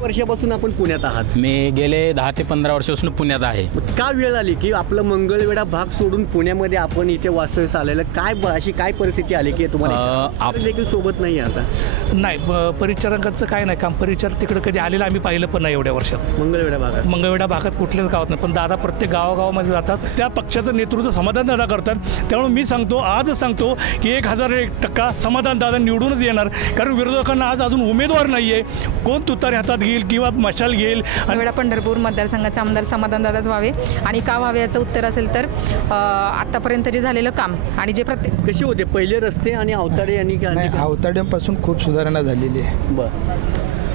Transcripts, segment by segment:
वर्षापासून आपण पुण्यात आहात? मी गेले 10 ते 15 वर्षापासून पुण्यात आहे. का वेळ आली की आपलं मंगळवेढा भाग सोडून पुण्यामध्ये आपण इथे वास्तव्यास आलेलं? अशी काय परिस्थिती आली की तुम्हाला आपण देखील सोबत नाही आता? नाही, परिचारकांचं काय नाही काम. परिचार तिकडे कधी आलेलं आम्ही पाहिलं पण नाही एवढ्या वर्षात. मंगळवेढा भागात कुठल्याच गावात नाही, पण दादा प्रत्येक गावागावामध्ये जातात. त्या पक्षाचं नेतृत्व समाधान दादा करतात. त्यामुळे मी सांगतो, आजच सांगतो की 1001% समाधान दादा निवडूनच येणार. कारण विरोधकांना आज अजून उमेदवार नाही आहे. कोण तुतारी हातात घेईल किंवा मशाल घेईल. मंगळवेढा पंढरपूर मतदारसंघाचे आमदार समाधान दादाच व्हावे. आणि का व्हावे याचं उत्तर असेल तर आतापर्यंत जे झालेलं काम आणि जे प्रत्येक कसे होते पहिले रस्ते आणि अवताडे यांनी अवताड्यांपासून खूप सुधारणा झालेली आहे.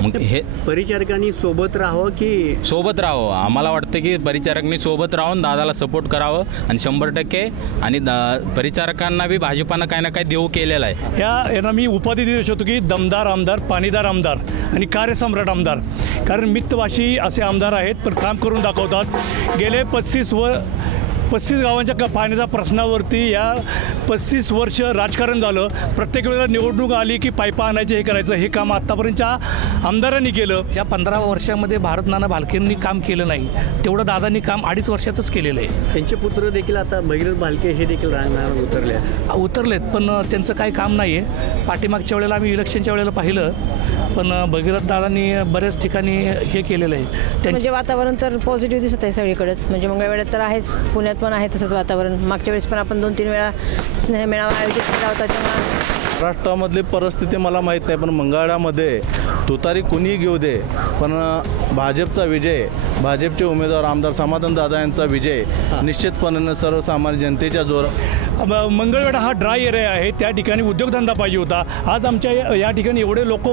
मग हे परिचारकांनी सोबत राहावं की सोबत राहावं. आम्हाला वाटतं की परिचारकांनी सोबत राहून दादाला सपोर्ट करावं आणि 100% आणि परिचारकांना बी भाजपानं काही ना काही देऊ केलेला आहे. यांना मी उपाधी देऊ शकतो की दमदार आमदार, पाणीदार आमदार आणि कार्यसम्राट आमदार. कारण मितभाषी असे आमदार आहेत, पण काम करून दाखवतात. गेले 35 गावांच्या पाण्याच्या प्रश्नावरती या 35 वर्ष राजकारण झालं. प्रत्येक वेळेला निवडणूक आली की पाईपा आणायचं, हे करायचं. हे काम आत्तापर्यंतच्या आमदारांनी केलं. या 15 वर्षामध्ये भारत नाना भालकेंनी काम केलं नाही, तेवढं दादांनी काम 2.5 वर्षातच केलेलं आहे. त्यांचे पुत्र देखील आता भगीरथ भालके हे देखील राहणार उतरलेत, पण त्यांचं काही काम नाही आहे. पाठीमागच्या वेळेला आम्ही इलेक्शनच्या वेळेला पाहिलं, पण भगीरथ दादांनी बऱ्याच ठिकाणी हे केलेलं आहे. म्हणजे वातावरण तर पॉझिटिव्ह दिसत आहे सगळीकडेच. म्हणजे मंगळवेढ्यात तर आहेच, पुण्यात पण आहे तसंच वातावरण. मागच्या वेळेस पण आपण 2-3 वेळा स्नेह मेळावा आयोजित केला होता. तेव्हा महाराष्ट्रामधली परिस्थिती मला माहीत नाही, पण मंगळवेढ्यामध्ये तुतारी कुणीही घेऊ दे, पण भाजपचा विजय, भाजपचे उमेदवार आमदार समाधान दादा यांचा विजय निश्चितपणे सर्वसामान्य जनतेच्या जोर. मंगळवेढा हा ड्राय एरिया आहे, त्या ठिकाणी उद्योगधंदा पाहिजे होता. आज आमच्या या ठिकाणी एवढे लोक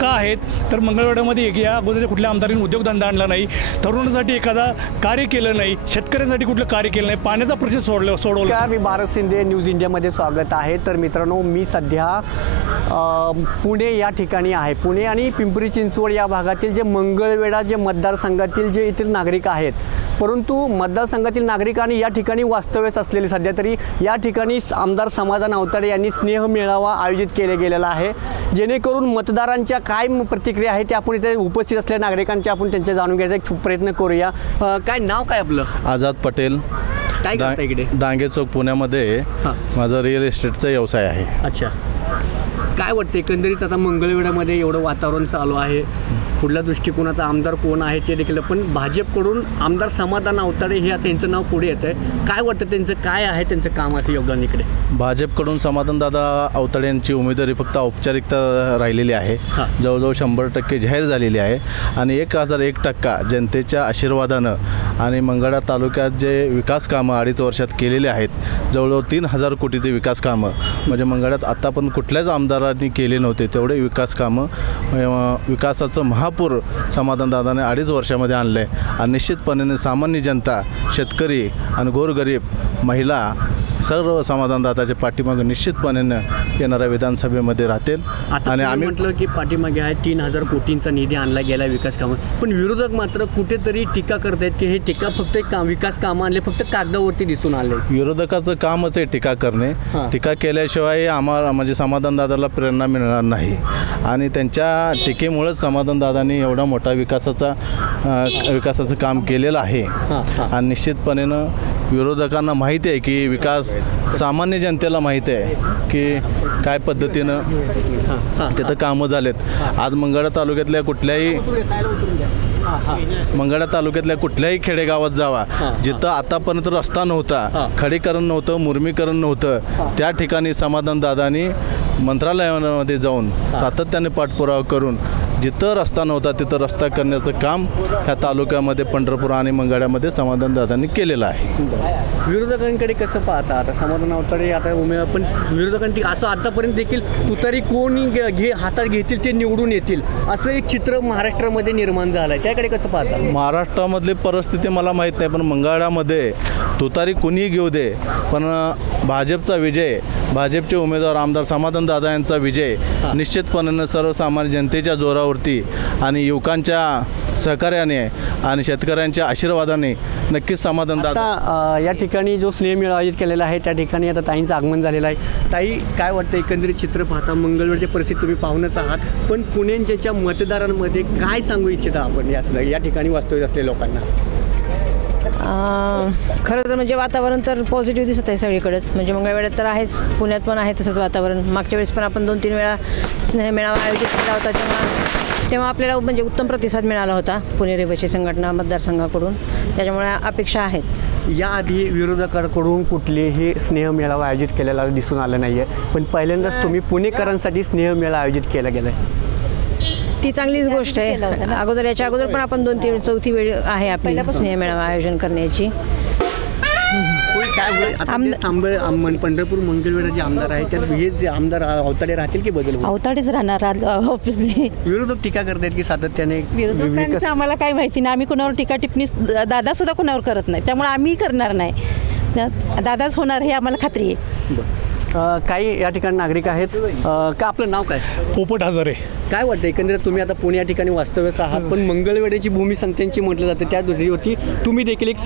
का आहेत तर मंगळवेढ्यामध्ये या अगोदर कुठल्या आमदारांनी उद्योगधंदा आणला नाही, तरुणांसाठी एखादा कार्य केलं नाही, शेतकऱ्यांसाठी कुठलं कार्य केलं नाही, पाण्याचा प्रश्न सोडवला. मी भारत शिंदे, न्यूज इंडियामध्ये स्वागत आहे. तर मित्रांनो, मी सध्या पुणे या ठिकाणी आहे. पुणे आणि पिंपरी चिंचवड या भागातील जे मंगळवेढा जे मतदारसंघातील जे येथील नागरिक आहेत, परंतु मतदारसंघातील नागरिकांनी या ठिकाणी वास्तव्यास असलेले सध्या तरी या ठिकाणी आमदार समाधान अवताडे यांनी स्नेह मेळावा आयोजित केला गेलेला आहे, जेणेकरून मतदारांच्या काय प्रतिक्रिया आहे ते आपण इथे उपस्थित असलेल्या नागरिकांच्या आपण त्यांच्या जाणून घ्यायचा एक प्रयत्न करूया. काय नाव काय आपलं? आझाद पटेल. काय करता इकडे? डांगे चौक पुण्यामध्ये माझा रिअल इस्टेटचा व्यवसाय आहे. अच्छा, काय वाटतं एकंदरीत आता मंगळवेढ्यामध्ये एवढं वातावरण चालू आहे, कुठल्या दृष्टिकोनाचा आमदार कोण आहे ते देखील, पण भाजपकडून आमदार समाधान अवताडे हे त्यांचं नाव पुढे येतं आहे. काय वाटतं त्यांचं काय आहे त्यांचं काम असं योगदान इकडे? भाजपकडून समाधानदादा अवताडे यांची उमेदवारी फक्त औपचारिकता राहिलेली आहे. जवळजवळ 100% जाहीर झालेली आहे आणि 1001% जनतेच्या आशीर्वादानं आणि मंगळवेढा तालुक्यात जे विकास कामं 2.5 वर्षात केलेले आहेत, जवळजवळ 3000 कोटीचे विकास कामं, म्हणजे मंगळवेढ्यात आता पण कुठल्याच आमदारांनी केले नव्हते तेवढे विकास कामं, विकासाचं महापूर समाधानदादाने 2.5 वर्षामध्ये आणलं आहे. आणि निश्चितपणे सामान्य जनता, शेतकरी आणि गोरगरीब महिला सर्व समाधानदादाच्या पाठीमागे निश्चितपणे येणाऱ्या विधानसभेमध्ये राहतील. आणि आम्ही म्हटलं की पाठीमागे आहे 3000 कोटींचा निधी आणला गेला विकास कामं, पण विरोधक मात्र कुठेतरी टीका करतायत की हे टीका फक्त विकास कामं आणले, फक्त कागदावरती दिसून आले. विरोधकाचं कामच आहे टीका करणे. टीका केल्याशिवाय आम्हाला म्हणजे समाधानदादाला प्रेरणा मिळणार नाही. आणि त्यांच्या टीकेमुळेच समाधानदादांनी एवढा मोठा विकासाचं काम केलेलं आहे. आणि निश्चितपणे विरोधकांना माहिती आहे की विकास, सामान्य जनतेला माहिती आहे की काय पद्धतीनं तिथं कामं झालेत. आज मंगळवेढा तालुक्यातल्या कुठल्याही खेडेगावात जावा, जिथं आतापर्यंत रस्ता नव्हता, खडीकरण नव्हतं, मुरमीकरण नव्हतं, त्या ठिकाणी समाधानदादांनी मंत्रालयामध्ये जाऊन सातत्याने पाठपुरावा करून जिथं रस्ता नव्हता तिथं रस्ता करण्याचं काम ह्या तालुक्यामध्ये पंढरपूर आणि मंगळवेढ्यामध्ये समाधानदादांनी केलेलं आहे. विरोधकांकडे कसं पाहता आता समाधान अवताडे आता उमेदवार, पण विरोधकांनी असं आतापर्यंत देखील तुतारी कोणी हातात घेतील ते निवडून येतील असं एक चित्र महाराष्ट्रामध्ये निर्माण झालं आहे, त्याकडे कसं पाहता? महाराष्ट्रामधली परिस्थिती मला माहीत नाही, पण मंगळवेढ्यामध्ये तुतारी कुणीही घेऊ दे, पण भाजपचा विजय, भाजपचे उमेदवार आमदार समाधान दादा यांचा विजय निश्चितपणानं सर्वसामान्य जनतेच्या जोरावरती आणि युवकांच्या सहकार्याने आणि शेतकऱ्यांच्या आशीर्वादाने नक्कीच समाधान दादा. आता या ठिकाणी जो स्नेहमेळा आयोजित केलेला आहे त्या ठिकाणी आता ताईंचं आगमन झालेलं आहे. ताई, काय वाटतं एकंदरीत चित्र पाहता मंगळवेढची परिस्थिती तुम्ही पाहूनच आहात, पण पुणेंच्या मतदारांमध्ये काय सांगू इच्छिता आपण या ठिकाणी वास्तव्य असलेल्या लोकांना? खरं तर म्हणजे वातावरण तर पॉझिटिव्ह दिसत आहे सगळीकडेच. म्हणजे मंगळवेढ्यात तर आहेच, पुण्यात पण आहे तसंच वातावरण. मागच्या वेळेस पण आपण 2-3 वेळा स्नेहमेळावा आयोजित केला होता, तेव्हा आपल्याला म्हणजे उत्तम प्रतिसाद मिळाला होता पुणे रहिवासी संघटना मतदारसंघाकडून. त्याच्यामुळे अपेक्षा आहेत. याआधी विरोधकांकडून कुठलेही स्नेहमेळावा आयोजित केलेला दिसून आलं नाही आहे, पण पहिल्यांदाच तुम्ही पुणेकरांसाठी स्नेहमेळा आयोजित केला गेला आहे. ती चांगलीच गोष्ट आहे. याच्या अगोदर पण आपण 2-3-4थी वेळ आहे आपली स्नेहमेळावा आयोजन करण्याची. काय होईल पंढरपूर मंगळवेढा जे आमदार आहेत त्यात हे जे आमदार अवताडे राहतील की बदल होईल? अवताडेच राहणार ऑब्विसली. विरोधक टीका करतायत की सातत्याने विरोधकांचं आम्हाला काही माहिती नाही. आम्ही कुणावर टीका टिप्पणी दादा सुद्धा कुणावर करत नाही, त्यामुळे आम्ही करणार नाही. दादाच होणार हे आम्हाला खात्री आहे. काही या ठिकाणी नागरिक आहेत का? आपलं नाव काय? पोपट हजारे. काय वाटतं एकंदरीत तुम्ही आता पुणे या ठिकाणी वास्तव्यास आहात, पण मंगळवेढ्याची भूमी संतांची म्हटलं जातं, त्या दृष्टीवरती तुम्ही देखील एक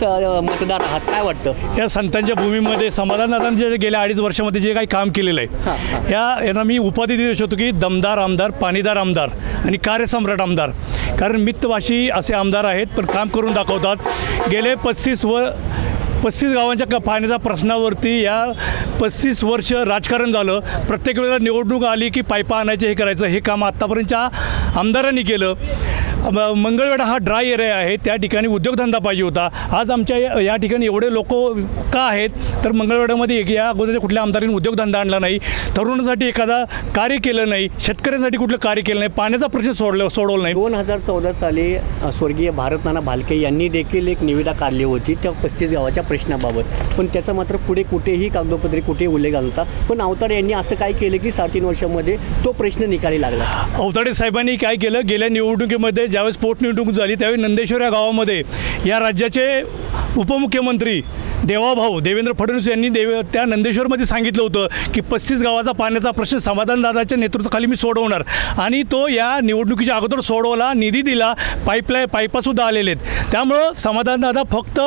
मतदार आहात. काय वाटतं या संतांच्या भूमीमध्ये समाधानदादांनी जे गेल्या 2.5 वर्षामध्ये जे काही काम केलेलं आहे, यांना मी उपाधी देऊ शकतो की दमदार आमदार, पाणीदार आमदार आणि कार्यसम्राट आमदार. कारण मितभाषी असे आमदार आहेत, पण काम करून दाखवतात. गेले 35 गावांच्या पाण्याच्या प्रश्नावरती या 35 वर्ष राजकारण झालं. प्रत्येक वेळेला निवडणूक आली की पायपा आणायचं, हे करायचं. हे काम आत्तापर्यंतच्या आमदारांनी केलं. मंगळवेढा हा ड्राय एरिया आहे, त्या ठिकाणी उद्योगधंदा पाहिजे होता. आज आमच्या या ठिकाणी एवढे लोक का आहेत तर मंगळवेढ्यामध्ये या अगोदरच्या कुठल्या आमदारांनी उद्योगधंदा आणला नाही, तरुणांसाठी एखादा कार्य केलं नाही, शेतकऱ्यांसाठी कुठलं कार्य केलं नाही, पाण्याचा प्रश्न सोडवला नाही. 2014 साली स्वर्गीय भारतनाना भालके यांनी देखील एक निविदा काढली होती त्या 35 गावाच्या प्रश्नाबाबत, पण त्याचा मात्र पुढे कुठेही कागदोपत्री कुठे उल्लेख झाला होता. पण अवताडे यांनी असं काय केलं की 3 वर्षामध्ये तो प्रश्न निकाली लागला? अवताडे साहेबांनी काय केलं, गेल्या निवडणुकीमध्ये ज्यावेळेस पोटनिवडणूक झाली त्यावेळी नंदेश्वर या गावामध्ये या राज्याचे उपमुख्यमंत्री देवाभाऊ देवेंद्र फडणवीस यांनी त्या नंदेश्वरमध्ये सांगितलं होतं की 35 गावाचा पाण्याचा प्रश्न समाधानदादाच्या नेतृत्वाखाली मी सोडवणार, आणि तो या निवडणुकीच्या अगोदर सोडवला, निधी दिला, पाईपासुद्धा आलेले आहेत. त्यामुळं समाधानदादा फक्त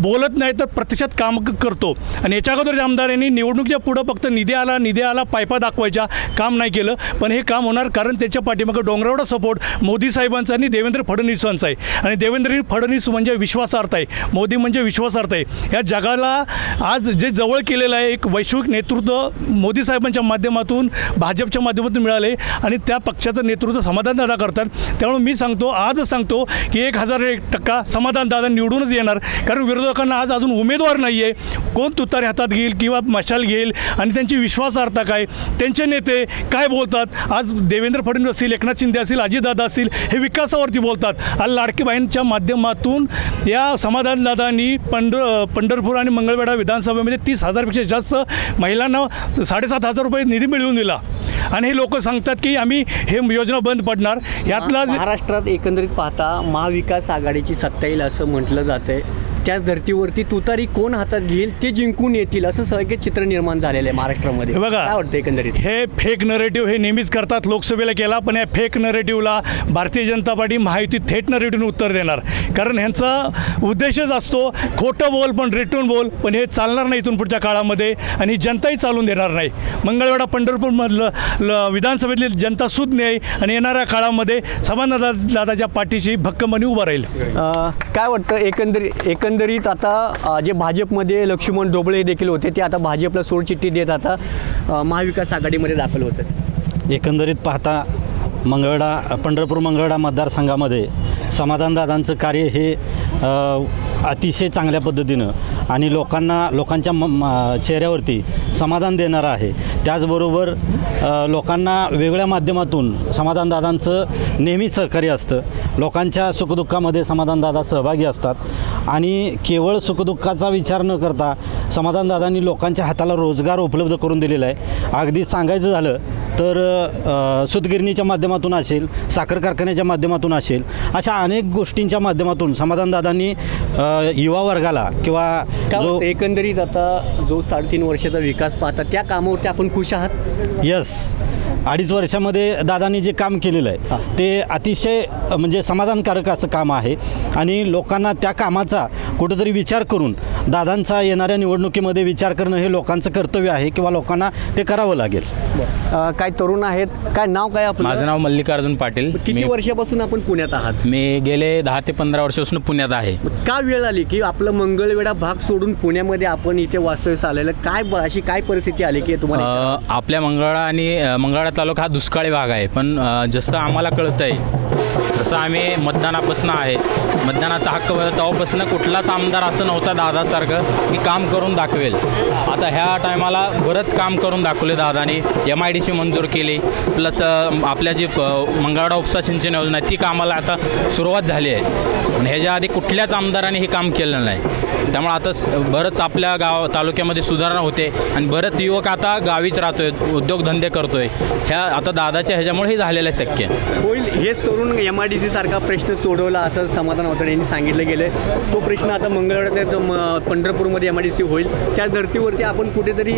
बोलत नाही तर प्रत्यक्षात काम करतो. आणि याच्या अगोदर आमदारांनी निवडणुकीच्या पुढं फक्त निधी आला पायपा दाखवायच्या, काम नाही केलं. पण हे काम होणार कारण त्याच्या पाठीमागं डोंगरावडा सपोर्ट मोदी साहेबांचा आणि देवेंद्र फडणवीसांचा आहे. आणि देवेंद्र फडणवीस म्हणजे विश्वासार्थ आहे, मोदी म्हणजे विश्वासार्थ आहे. या जगाला आज जे जवळ केलेलं आहे एक वैश्विक नेतृत्व मोदी साहेबांच्या माध्यमातून, भाजपच्या माध्यमातून मिळाले, आणि त्या पक्षाचं नेतृत्व समाधानदादा करतात. त्यामुळे मी आजच सांगतो की 1001% समाधानदादा निवडूनच येणार. कारण विरोधकांना आज अजून उमेदवार नाही आहे, कोण तुतारी हातात घेईल किंवा मशाल घेईल, आणि त्यांची विश्वासार्हता काय, त्यांचे नेते काय बोलतात. आज देवेंद्र फडणवीस असतील, एकनाथ शिंदे असतील, अजितदादा असतील, हे विकासावरती बोलतात. आज लाडकी बहीणच्या माध्यमातून या समाधानदादांनी पंढरपूर आणि मंगळवेढा विधानसभेमध्ये 30,000पेक्षा जास्त महिलांना 7,500 रुपये निधी मिळवून दिला. आणि हे लोक सांगतात की आम्ही हे योजना बंद पडणार. यातला महाराष्ट्रात एकंदरीत पाहता महाविकास आघाडीची सत्ता येईल असं म्हटलं जातंय. त्याच धर्तीवरती तुतारी कोण हातात घेईल ते जिंकून येतील असं सगळे चित्र निर्माण झालेलं आहे महाराष्ट्रामध्ये. बघा, काय वाटतं एकंदरीत? हे फेक नरेटिव्ह हे नेहमीच करतात, लोकसभेला केला, पण या फेक नरेटिव्हला भारतीय जनता पार्टी महायुती थेट नरेटिव्हने उत्तर देणार. कारण ह्यांचा उद्देशच असतो खोटं बोल पण रेटून बोल, पण हे चालणार नाही इथून पुढच्या काळामध्ये, आणि जनताही चालून देणार नाही. मंगळवेढा पंढरपूरमधलं विधानसभेतली जनता सुज्ञ आहे, आणि येणाऱ्या काळामध्ये समाधानदादाच्या पाठीशी भक्कमपणे उभं राहील. काय वाटतं एकंदरीत आता जे भाजपमध्ये लक्ष्मण ढोबळे देखील होते ते आता भाजपला सोडचिठ्ठी देत आता महाविकास आघाडीमध्ये दाखल होतात? एकंदरीत पाहता पंढरपूर मंगळवेढा मतदारसंघामध्ये समाधानदादांचं कार्य हे अतिशय चांगल्या पद्धतीनं आणि लोकांच्या चेहऱ्यावरती समाधान देणारं आहे. त्याचबरोबर लोकांना वेगळ्या माध्यमातून समाधानदादांचं नेहमी सहकार्य असतं. लोकांच्या सुखदुःखामध्ये समाधानदादा सहभागी असतात, आणि केवळ सुखदुःखाचा विचार न करता समाधानदादांनी लोकांच्या हाताला रोजगार उपलब्ध करून दिलेला आहे. अगदी सांगायचं झालं तर सूतगिरणीच्या माध्यमातून असेल, साखर कारखान्याच्या माध्यमातून असेल, अशा अनेक गोष्टींच्या माध्यमातून समाधानदादांनी युवा वर्गाला किंवा काय वाटतं एकंदरीत आता जो 3.5 वर्षाचा विकास पाहता त्या कामावरती आपण खुश आहात? यस, 2.5 वर्षामध्ये दादांनी जे काम केलेलं आहे ते अतिशय म्हणजे समाधानकारक असं काम आहे आणि लोकांना त्या कामाचा कुठंतरी विचार करून दादांचा येणाऱ्या निवडणुकीमध्ये विचार करणं हे लोकांचं कर्तव्य आहे किंवा लोकांना ते करावं लागेल. काय तरुण आहेत, काय नाव काय आपलं? माझं नाव मल्लिकार्जुन पाटील. किती वर्षापासून आपण पुण्यात आहात? मी गेले 10 ते 15 वर्षापासून पुण्यात आहे. का वेळ आली की आपलं मंगळवेढा भाग सोडून पुण्यामध्ये आपण इथे वास्तव्यास आलेलं? काय अशी काय परिस्थिती आली की तुम्हाला? आपल्या मंगळा आणि मंगळा तालुका हा दुष्काळी भाग आहे, पण जसं आम्हाला कळतं आहे तसं आम्ही मतदानापासून आहे, मतदानाचा हक्क तेव्हापासून कुठलाच आमदार असं नव्हता दादासारखं की काम करून दाखवेल. आता ह्या टायमाला बरंच काम करून दाखवले दादानी. MIDC मंजूर केली, प्लस आपल्या जी मंगळवेढा उपसा सिंचन योजना आहे ती कामाला आता सुरुवात झाली आहे. पण ह्याच्या आधी कुठल्याच आमदारांनी हे काम केलं नाही. त्यामुळे आता बरंच आपल्या तालुक्यामध्ये सुधारणा होते आणि बरेच युवक आता गावीच राहतोय, उद्योगधंदे करतोय. ह्या आता दादाच्या ह्याच्यामुळे हे झालेलं आहे शक्य होईल. हेच तरुण MIDC सारखा प्रश्न सोडवला असं समाधान अवतडे यांनी सांगितलं गेलं. तो प्रश्न आता मंगळवेढ्यात पंढरपूरमध्ये MIDC होईल. त्या धर्तीवरती आपण कुठेतरी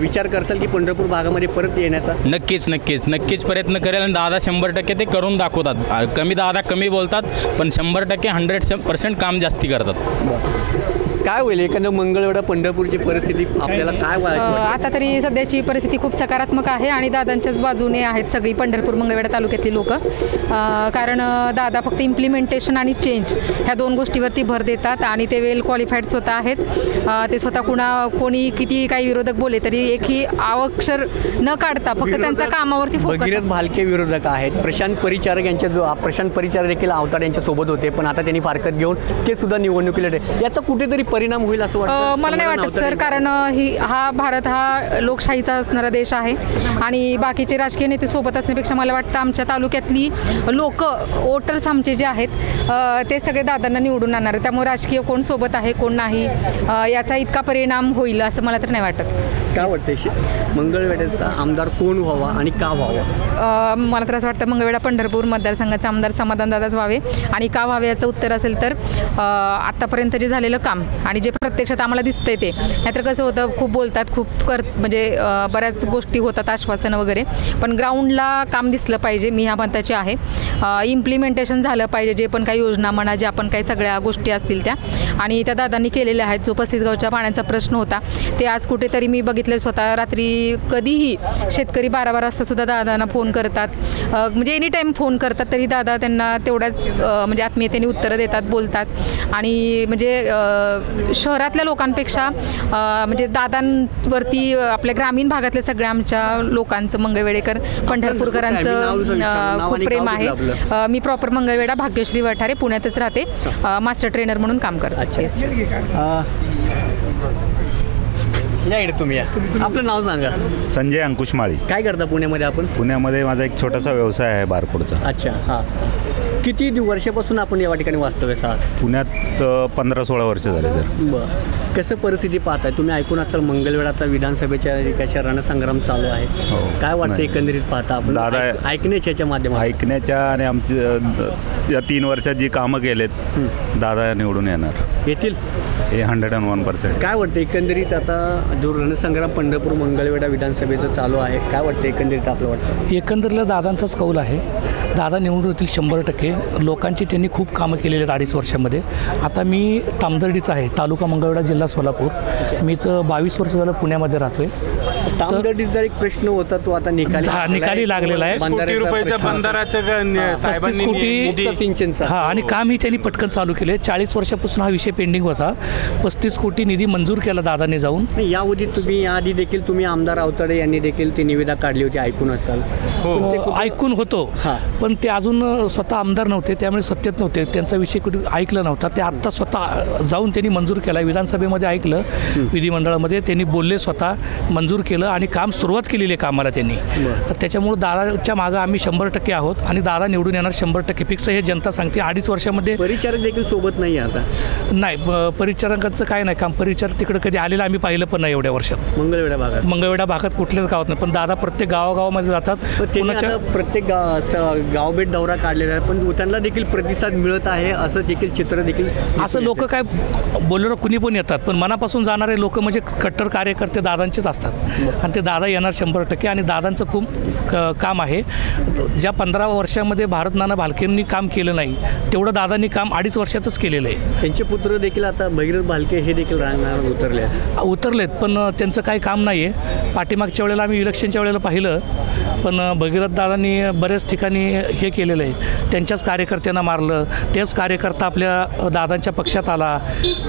विचार करताल की पंढरपूर भागामध्ये परत येण्याचा? नक्कीच प्रयत्न करेल आणि दादा 100% ते करून दाखवतात. दादा कमी बोलतात, पण 100% 100% काम जास्ती करतात. काय होईल एकंदर मंगळवेढा पंढरपूरची परिस्थिती आपल्याला काय व्हायची? आता तरी सध्याची परिस्थिती खूप सकारात्मक आहे आणि दादांच्याच बाजूने आहेत सगळी पंढरपूर मंगळवेढा तालुक्यातली लोक. कारण दादा फक्त इम्प्लिमेंटेशन आणि चेंज ह्या 2 गोष्टीवरती भर देतात आणि ते वेल क्वालिफाईड स्वतः आहेत. ते स्वतः कोणी किती काही विरोधक बोले तरी एकही अक्षर न काढता फक्त त्यांच्या कामावरती फोकस. भगीरथ भालके विरोधक आहेत. प्रशांत परिचारक देखील अवताडे यांच्या सोबत होते, पण आता त्यांनी फारकत घेऊन ते सुद्धा निवडणुकीला याचा कुठेतरी परिणाम होईल असं वाटतं? मला नाही वाटत सर, कारण भारत हा लोकशाहीचा असणारा देश आहे आणि बाकीचे राजकीय नेते सोबत असण्यापेक्षा मला वाटतं आमच्या तालुक्यातली लोक वोटर्स आमचे जे आहेत ते सगळे दादांना निवडून आणणार आहे. त्यामुळे राजकीय कोण सोबत आहे कोण नाही याचा इतका परिणाम होईल असं मला तर नाही वाटत. काय वाटतं मंगळवेढ्याचा आमदार कोण व्हावा आणि का व्हावा? मला तर असं वाटतं मंगळवेढा पंढरपूर मतदारसंघाचे आमदार समाधानदादाच व्हावे. आणि का व्हावे याचं उत्तर असेल तर आत्तापर्यंत जे झालेलं काम आणि जे प्रत्यक्षात आम्हाला दिसतंय ते. नाहीतर कसं होतं, खूप बोलतात, म्हणजे बऱ्याच गोष्टी होतात, आश्वासनं वगैरे, पण ग्राउंडला काम दिसलं पाहिजे. मी ह्या मताची आहे. इम्प्लिमेंटेशन झालं पाहिजे, जे पण काही योजना म्हणा, ज्या पण काही सगळ्या गोष्टी असतील त्या, आणि त्या दादांनी केलेल्या आहेत. जो 35 गावच्या पाण्याचा प्रश्न होता ते आज कुठेतरी मी बघितलं स्वतः. रात्री कधीही शेतकरी 12 वाजता सुद्धा दादांना फोन करतात, म्हणजे एनी टाईम फोन करतात, तरी दादा त्यांना तेवढ्याच म्हणजे आत्मीयतेने उत्तरं देतात, बोलतात. आणि म्हणजे शहरातल्या लोकांपेक्षा म्हणजे दादांवरती आपल्या ग्रामीण भागातल्या सगळ्या आमच्या लोकांचं, मंगळवेढेकर पंढरपूरकरांचं खूप प्रेम आहे. मी प्रॉपर मंगळवेढा, भाग्यश्री वठारे, पुण्यातच राहते, मास्टर ट्रेनर म्हणून काम करते. या इकडे तुम्ही या. आपलं नाव सांगा. संजय अंकुश माळी. काय करता पुण्यामध्ये आपण? पुण्यामध्ये माझा एक छोटासा व्यवसाय आहे बारकोडचा. अच्छा, हां. किती वर्षापासून आपण या ठिकाणी वास्तव्यास आहात? पुण्यात 15-16 वर्ष झाले सर. बरं. कसं परिस्थिती पाहताय तुम्ही? ऐकून असाल मंगळवेढा रणसंग्राम रणसंग्राम रणसंग्राम चालू आहे. काय वाटतं एकंदरीत पाहता आपण? दादा ऐकण्याच्या माध्यमात ऐकण्याच्या आणि आमची या 3 वर्षात जी कामं केलेत दादा निवडून येणार येतील हे 101%. काय वाटतं एकंदरीत आता जो रणसंग्राम पंढरपूर मंगळवेढा विधानसभेचं चालू आहे, काय वाटतं एकंदरीत आपलं? वाटतं एकंदरीत दादांचाच कौल आहे. दादा निवडून येतील 100%. लोकांची त्यांनी खूप कामं केलेली आहेत 2.5 वर्षामध्ये. आता मी तामदर्डीचा आहे, तालुका मंगळवेढा, जिल्हा सोलापूर. मी तर 22 वर्ष झालं पुण्यामध्ये राहतोय. तामदर्डीचा एक प्रश्न होता, तो आता निकाली लागलेला आहे. 35 कोटी सिंचनचा. हा, आणि काम ही त्यांनी पटकन चालू केले. 40 वर्षापासून हा विषय पेंडिंग होता. 35 कोटी निधी मंजूर केला दादाने जाऊन. या अवधीत तुम्ही याआधी देखील तुम्ही आमदार अवताडे यांनी देखील ती निविदा काढली होती, ऐकून असाल? ऐकून होतो, पण ते अजून स्वतः आमदार नव्हते, त्यामुळे सत्तेत नव्हते, त्यांचा विषय कुठे ऐकला नव्हता. ते आत्ता स्वतः जाऊन त्यांनी मंजूर केला. विधानसभेमध्ये ऐकलं, विधिमंडळामध्ये त्यांनी बोलले, स्वतः मंजूर केलं आणि काम सुरुवात केलेली आहे कामाला त्यांनी. त्याच्यामुळं दादाच्या मागं आम्ही 100% आहोत आणि दादा निवडून येणार 100% फिक्स. हे जनता सांगते. 2.5 वर्षामध्ये परिचारक देखील सोबत नाही आता. नाही, परिचारकांचं काय नाही काम. परिचारक तिकडे कधी आलेलं आम्ही पाहिलं पण नाही एवढ्या वर्षात. मंगळवेढा भागात कुठल्याच गावात नाही, पण दादा प्रत्येक गावागावामध्ये जातात. पुण्याच्या प्रत्येक गावभेट दौरा काढलेला आहे, पण त्यांना देखील प्रतिसाद मिळत आहे असं देखील चित्र देखील. असं लोक काय बोलणं कुणी पण येतात, पण मनापासून जाणारे लोक म्हणजे कट्टर कार्यकर्ते दादांचेच असतात आणि ते दादा येणार 100%. आणि दादांचं खूप काम आहे. ज्या 15 वर्षामध्ये भारत नाना भालकेंनी काम केलं नाही तेवढं दादांनी काम 2.5 वर्षातच केलेलं आहे. त्यांचे पुत्र देखील आता भगीरथ भालके हे देखील रांगणार उतरलेत, पण त्यांचं काही काम नाही आहे. पाठीमागच्या वेळेला आम्ही इलेक्शनच्या वेळेला पाहिलं, पण भगीरथ दादांनी बऱ्याच ठिकाणी हे केलेलं आहे. त्यांच्याच कार्यकर्त्यांना मारलं. तेच कार्यकर्ता आपल्या दादांच्या पक्षात आला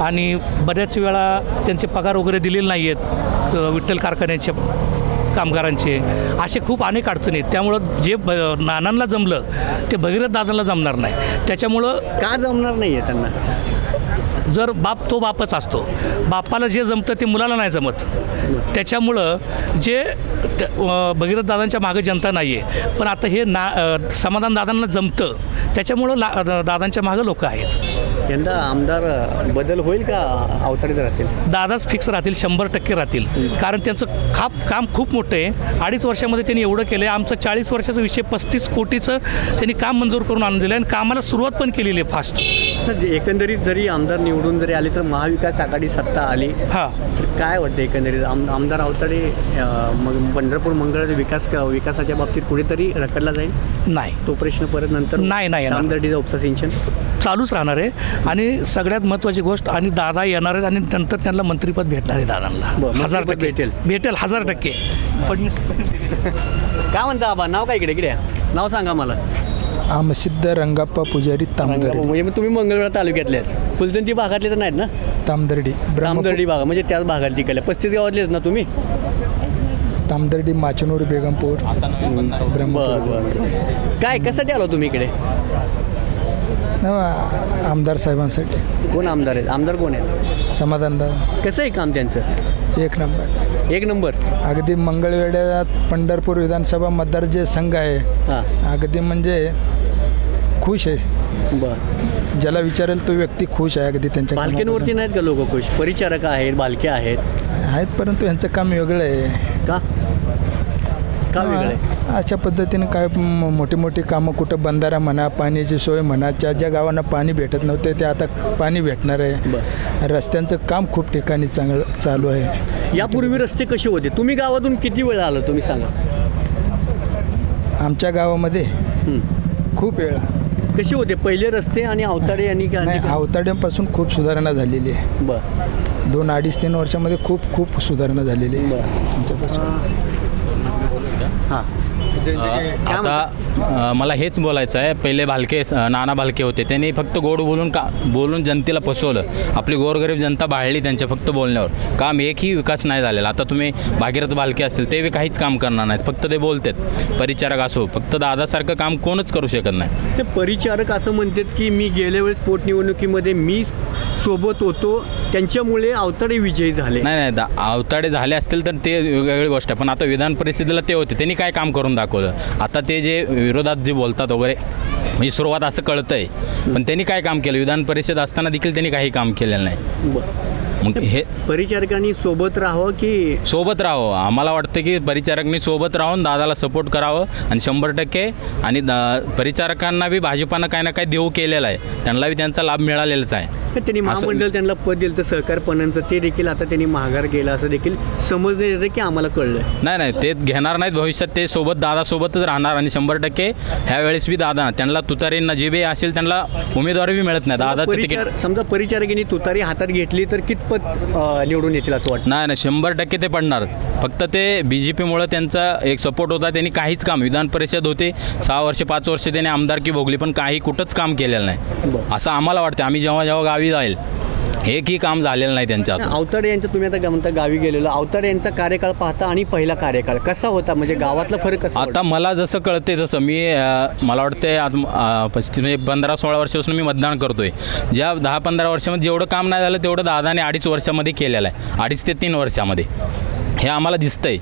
आणि बऱ्याच वेळा त्यांचे पगार वगैरे दिलेले नाही आहेत विठ्ठल कारखान्याच्या कामगारांचे. असे खूप अनेक अडचणी आहेत. त्यामुळं जे नानांना जमलं ते भगीरथ दादांना जमणार नाही. त्याच्यामुळं का जमणार नाही आहे त्यांना? जर बाप तो बापच असतो. बापाला जे जमतं ते मुलाला नाही जमत. त्याच्यामुळं जे भगीरथ दादांच्या मागे जनता नाही आहे, पण आता हे समाधान दादांना जमतं. त्याच्यामुळं दादांच्या मागे लोक आहेत. यंदा आमदार बदल होईल का अवतारीत राहतील? दादाच फिक्स राहतील, 100% राहतील. कारण त्यांचं काम खूप मोठं आहे. 2.5 वर्षामध्ये त्यांनी एवढं केलं आहे. आमचं 40 वर्षाचा विषय 35 कोटीचं त्यांनी काम मंजूर करून आणून दिलं आहे आणि कामाला सुरुवात पण केलेली आहे फास्ट. एकंदरीत जरी आमदार निवडून जरी आले तर महाविकास आघाडी सत्ता आली, तर काय वाटतं एकंदरीत आमदार अवताडे मग पंढरपूर मंगळवेढा विकासाच्या बाबतीत कुठेतरी रखडला जाईल? नाही, तो प्रश्न परत नंतर नाही आमदारडीचा उपसा सिंचन चालूच राहणार आहे. आणि सगळ्यात महत्त्वाची गोष्ट, आणि दादा येणार आहेत आणि नंतर त्यांना मंत्रिपद भेटणार आहे. दादांना 1000% भेटेल 1000%. फडणवीस काय म्हणता आबा? नाव काय? इकडे नाव सांगा मला. आमसिद्ध रंगाप्पा पुजारी तामदर्डी. म्हणजे तुम्ही मंगळवेढा तालुक्यातले आहेत, फुलजंती भागातले तर नाहीत ना? तामदर्डी भाग म्हणजे त्याच भागात तिकडे 35 गावातले आहेत ना तुम्ही? तामदर्डी, माचनूर, बेगमपूर, काय कशासाठी आलो तुम्ही इकडे? आमदार साहेबांसाठी. कोण आमदार आहेत? आमदार कोण आहेत? समाधान दादा. कसं आहे काम त्यांचं? एक नंबर. अगदी मंगळवेढ्यात पंढरपूर विधानसभा मतदार जे संघ आहे, अगदी म्हणजे खुश आहे. ज्याला विचारेल तो व्यक्ती खुश आहे अगदी त्यांच्या. भालकेंवरती नाहीत का लोक खुश? परिचारक आहेत, भालके आहेत, परंतु यांचं काम वेगळं आहे. का वेगळं आहे? अशा पद्धतीने काय मोठी मोठी कामं, कुठं बंधारा म्हणा, पाण्याची सोय म्हणा, ज्या गावांना पाणी भेटत नव्हते ते आता पाणी भेटणार आहे. रस्त्यांचं काम खूप ठिकाणी चांगलं चालू आहे. यापूर्वी रस्ते कसे होते? तुम्ही गावातून किती वेळा आलो तुम्ही सांगा? आमच्या गावामध्ये खूप वेळा. कसे होते पहिले रस्ते? आणि अवताडे यांनी नाही, अवताड्यांपासून खूप सुधारणा झालेली आहे. 2-2.5-3 वर्षामध्ये खूप सुधारणा झालेली आहे त्यांच्यापासून. आता मला हेच बोलायचं आहे. पहिले नाना भालके होते, त्यांनी फक्त गोड बोलून जनतेला फसवलं. आपली गोरगरीब जनता भाळली त्यांच्या फक्त बोलण्यावर. काम एकही विकास नाही झालेला. आता तुम्ही भागीरथ भालके असेल ते काहीच काम करणार नाहीत, फक्त ते बोलतात. परिचारक असो, फक्त दादासारखं काम कोणच करू शकत नाही. ते परिचारक असं म्हणतात की मी गेल्या वेळेस पोटनिवडणुकीमध्ये मी सोबत होतो, त्यांच्यामुळे अवताडे विजयी झाले. नाही, अवताडे झाले असतील तर ते वेगळी गोष्ट आहे, पण आता विधान परिषदेला ते होते, त्यांनी काय काम करून दाखवलं? आता ते जे विरोधात जे बोलतात वगैरे, म्हणजे सुरुवात असं कळतंय, पण त्यांनी काय काम केलं? विधान परिषद असताना देखील त्यांनी काही काम केलेलं नाही. मग हे परिचारकांनी सोबत राहावं की सोबत राहावं? आम्हाला वाटतं की परिचारकांनी सोबत राहून दादाला सपोर्ट करावं आणि 100%. आणि परिचारकांना बी भाजपानं काही ना काही देऊ केलेला आहे, त्यांना बी त्यांचा लाभ मिळालेलाच आहे. त्यांनी महामंडळ त्यांना पद दिलं तर सहकारपणांचं, ते देखील आता त्यांनी माघार गेला असं देखील समजण्यात येतं की आम्हाला कळलं. नाही, ते घेणार नाहीत भविष्यात. ते दादासोबतच राहणार आणि 100% ह्यावेळेस बी दादा त्यांना तुतारींना जे बी असेल त्यांना उमेदवारी बी मिळत नाही. दादाचं तिकीट समजा परिचारकांनी तुतारी हातात घेतली तर कितपत निवडून येतील असं वाटतं? नाही, 100% ते पडणार. फक्त ते BJPमुळे त्यांचा एक सपोर्ट होता. त्यांनी काहीच काम, विधान परिषद होते 6 वर्ष 5 वर्ष त्यांनी आमदारकी भोगली, पण काही कुठंच काम केलेलं नाही असं आम्हाला वाटतं. आम्ही जेव्हा गावी जाईल एकही काम झालेलं नाही त्यांच्या. अवताडे यांचं तुम्ही आता म्हणता गावी गेलेलं, अवताडे यांचा कार्यकाळ पाहता आणि पहिला कार्यकाळ कसा होता? म्हणजे गावातला फरक कसा? आता मला जसं कळते तसं मला वाटते आज 15-16 वर्षापासून मी मतदान करतोय. ज्या 10-15 वर्षामध्ये जेवढं काम नाही झालं तेवढं दादाने 2.5 वर्षामध्ये केलेलं आहे. 2.5 ते 3 वर्षामध्ये हे आम्हाला दिसतंय.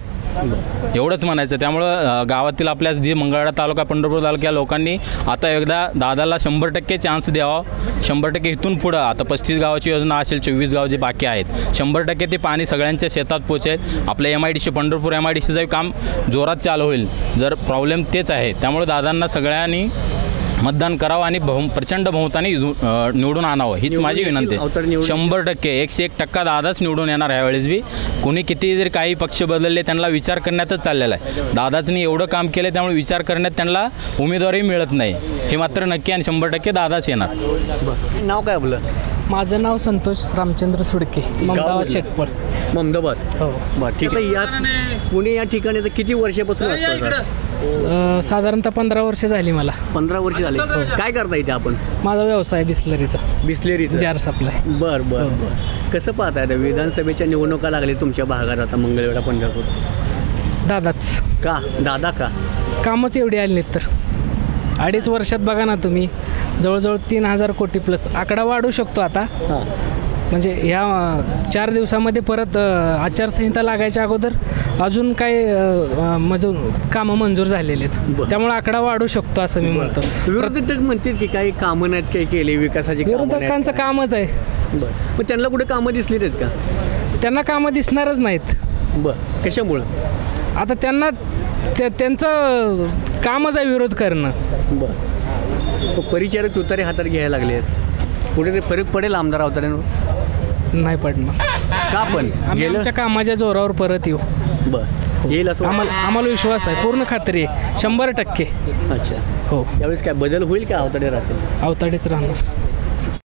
एवढंच म्हणायचं. त्यामुळं गावातील आपल्या जी मंगळवेढा तालुका पंढरपूर तालुका या लोकांनी आता एकदा दादाला 100% चान्स द्यावा. 100% इथून पुढं आता 35 गावाची योजना असेल, 24 गाव जे बाकी आहेत, 100% ते पाणी सगळ्यांच्या शेतात पोचेल. आपलं MIDC पंढरपूर MIDCचं काम जोरात चालू होईल. जर प्रॉब्लेम तेच आहे, त्यामुळे दादांना सगळ्यांनी मतदान करावं आणि प्रचंड बहुमताने निवडून आणावं हीच माझी विनंती आहे. 100% 101% दादाच निवडून येणार यावेळेस बी. कोणी किती जरी काही पक्ष बदलले त्यांना विचार करण्यातच चाललेला आहे. दादाचनी एवढं काम केलं त्यामुळे विचार करण्यात त्यांना उमेदवारी मिळत नाही हे मात्र नक्की, आणि 100% दादाच येणार. नाव काय आपलं? माझं नाव संतोष रामचंद्र सुडके, ममदाबाद शेटपळ. ममदाबाद. हो बरं ठीक आहे. या पुणे या ठिकाणी तर किती वर्षापासून असतो? साधारणतः 15 वर्ष झाली मला. 15 वर्ष झाले. काय करता इथे आपण? माझा व्यवसाय बिस्लरीचा. बिस्लेरीचा जार सप्लाय. बरं बरं बरं. कसं पाहताय आता विधानसभेच्या निवडणुका लागल्या तुमच्या भागात आता मंगळवेढा पंढरपूर? दादाच. का दादा? का कामच एवढी आली नाहीत तर 2.5 वर्षात बघा ना तुम्ही, जवळजवळ 3000 कोटी प्लस. आकडा वाढू शकतो आता, म्हणजे ह्या 4 दिवसामध्ये परत आचारसंहिता लागायच्या अगोदर अजून काही कामं मंजूर झालेले आहेत, त्यामुळे आकडा वाढू शकतो असं मी म्हणतो. विरोधक म्हणतील की काही कामं नाहीत, काही केले विकासाची? विरोधकांचं कामच आहे. बरं, मग त्यांना कुठे कामं दिसली नाहीत का? त्यांना कामं दिसणारच नाहीत. बरं, कशामुळं? आता त्यांना त्यांचं कामच आहे विरोध करणं. बरं, परिचारक तुतारे हातात घ्यायला लागले आहेत, कुठे ते फरक पडेल आमदार अवताड्यांवर? नाही पडणार. का? पण आमच्या कामाच्या जोरावर परत येऊ. बरं, येईल असं आम्हाला विश्वास आहे, पूर्ण खात्री आहे, 100%. अच्छा. हो. यावेळेस काय बदल होईल का अवताडे राहतील? अवताडेच राहणार.